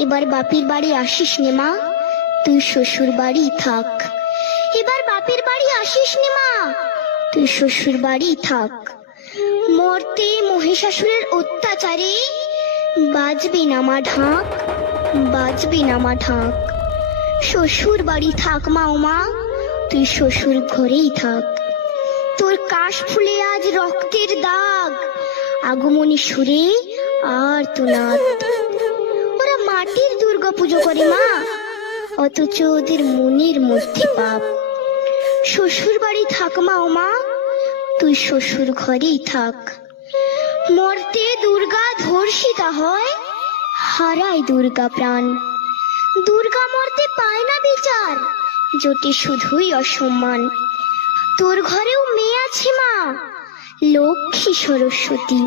এবার বাপের বাড়ি আসিস নে মা, তুই শ্বশুর বাড়ি থাক। এবার বাপের বাড়ি আসিস নে মা, তুই শ্বশুর বাড়ি থাক। মর্তে মহিষাসুরের অত্যাচারে বাজবে না মা ঢাক, বাজবে না মা ঢাক। শ্বশুর বাড়ি থাক মা ও মা, তুই শ্বশুর ঘরেই থাক। তোর কাশ ফুলে আজ রক্তের দাগ, আগমনী সুরে আর তো নাথ। ওরা মাটির দুর্গা পুজো করে মা, অথচ ওদের মনের মধ্যে পাপ। শ্বশুর বাড়ি থাক মা ও মা, তুই শ্বশুর ঘরেই থাক। মর্তে দুর্গা ধর্ষিতা হয়, হারায় দুর্গা প্রাণ। দুর্গা মর্তে পায় না বিচার, জোটে শুধুই অসম্মান। তোর ঘরেও মেয়ে আছে মা, লক্ষ্মী সরস্বতী।